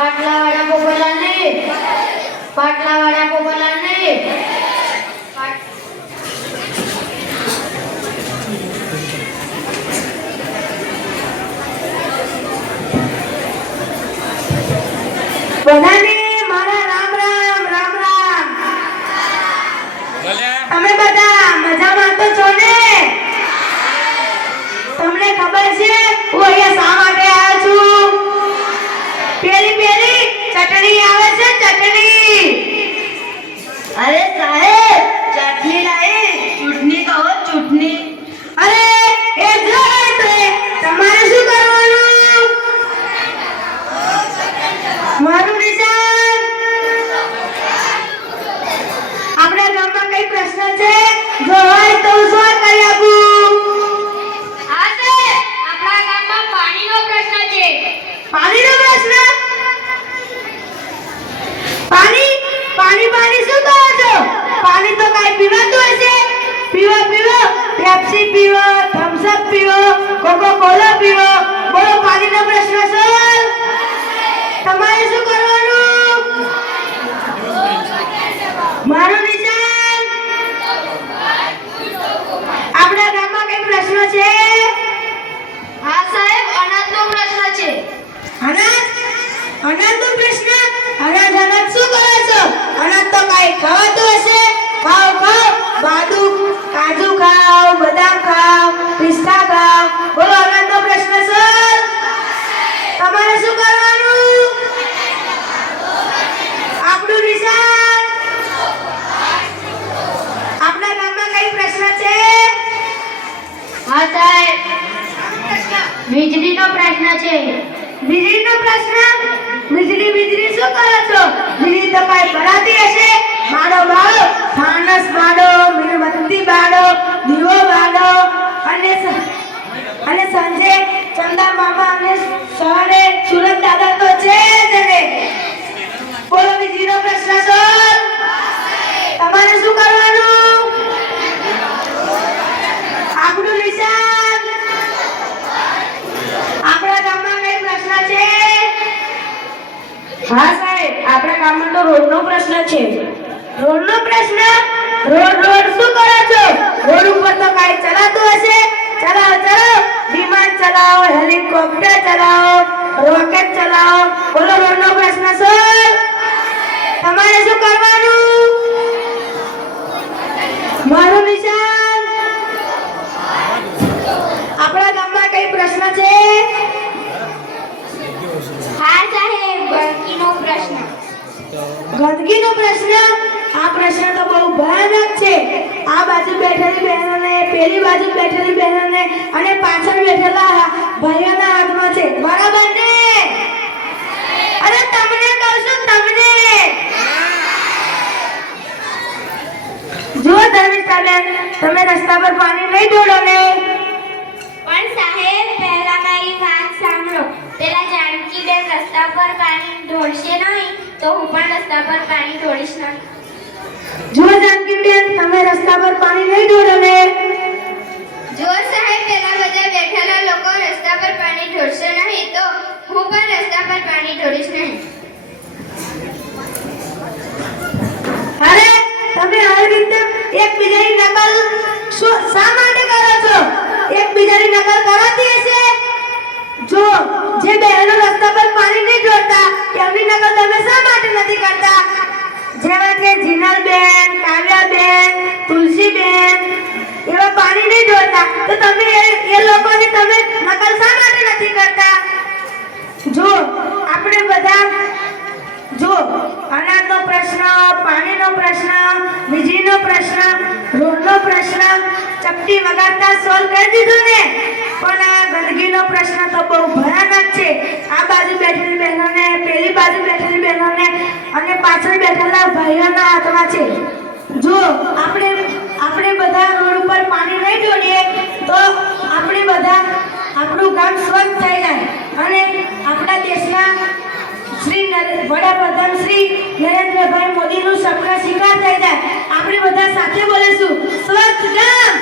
પાટલાવાળા પોપલાને પાટલાવાળા પોપલાને બધાને પાણીનો પ્રશ્ન પાણી? પાણી પાણી શું કહો છો? પાણી તો કાંઈ પીવાતું હશે. પીવો પીવો. પેપ્સી પીવો થમ્સ અપ પીવો કોકો કોલા પીવો. બોલો, પાણીનો પ્રશ્ન સોલ્વ કાજુ ખાઓ બદામ ખાઓ પિસ્તા ખાઓ. બોલો અનાજનો પ્રશ્ન સર તમારે શું કરવાનું? આપણું નિશાન? આપણા ગામમાં કઈ પ્રશ્ન છે? હા સાહેબ. વીજળીનો પ્રશ્ન છે. વીજળીનો પ્રશ્ન? વીજળી વીજળી શું કરો છો? વીજળી તો કાંઈ બનાતી હશે. મારો ભાવ ફાનસ બાળો ચંદા મામા અને સવારે સુરત દાદા તો છે જ ને બોલો વીજળીનો પ્રશ્ન સોલ્વ તમારે શું કરવાનું? આપણું નિશાન. આપણા ગામમાં કઈ પ્રશ્ન છે. હા સાહેબ, આપણા ગામમાં તો રોડનો પ્રશ્ન છે. રોડનો પ્રશ્ન? રોડ રોડ શું કરો છો? રોડ ઉપર તો કાઈ ચલાતું હશે? ચલાવો ચલાવો. હેલિકોપ્ટર ચલાવો રોકેટ ચલાવો. બોલો રોડનો પ્રશ્ન સોલ્વ તમારે શું કરવાનું? મારું નિશાન? આપણા ગામમાં કઈ પ્રશ્ન છે? હા સાહેબ ગંદકીનો પ્રશ્ન. ગંદકીનો પ્રશ્ન? આ પ્રશ્ન તો બહુ ભયાનક છે. આ બાજુ બેઠેલી બહેનોને પેલી બાજુ બેઠેલી બહેનોને અને પાછળ બેઠેલા ભાઈઓના હાથમાં છે. બરાબર ને? અરે તમને કહું છું તમને. જુઓ ધર્મેશ સાહેબ તમે રસ્તા પર પાણી નહીં ઢોળો ને. પણ સાહેબ પહેલા મારી વાત સાંભળો. પેલા જાનકી બેન રસ્તા પર પાણી ઢોળશે નહીં તો હું પણ રસ્તા પર પાણી ઢોળીશ નહીં. જુઓ જાનકી બેન તમે રસ્તા પર પાણી નહીં ઢોળો ને જો સાહેબ પેલા બધા બેઠેલા લોકો રસ્તા પર પાણી ઢોળશે નહીં તો હું પણ રસ્તા પર પાણી ઢોળીશ નહીં અરે તમે આવી રીતે એકબીજાની નકલ શું માટે કરો છો? એકબીજાની નકલ કરાતી હશે? જો જે બહેનો રસ્તા પર પાણી નહીં જોડતા તેમની નકલ તમે શા માટે નથી કરતા? જેવા કે બેગ તુલસી બેન એવા પાણી નહીં જોડતા. તો તમે એ લોકોની તમે નકલ શા માટે નથી કરતા? જો આપણે બધા જો અનાજનો પ્રશ્ન, પાણીનો પ્રશ્ન, વીજળીનો પ્રશ્ન, રોડનો પ્રશ્ન, ચપટી વગાડતા સોલ્વ કરી દીધો ને? પણ આ ગંદકીનો પ્રશ્ન તો બહુ ભયાનક છે. આ બાજુ બેઠેલી બહેનોને, પેલી બાજુ બેઠેલી બહેનોને અને પાછળ બેઠેલા ભાઈઓના હાથમાં છે. જો આપણે આપણે બધા રોડ ઉપર પાણી નહીં જોડીએ તો આપણે બધા, આપણું ગામ સ્વચ્છ થઈ જાય. અને આપણા દેશના વડાપ્રધાન શ્રી નરેન્દ્રભાઈ મોદીનું સપના શિકાર થઈ જાય. આપણે બધા સાથે બોલીશું સ્વચ્છ ગામ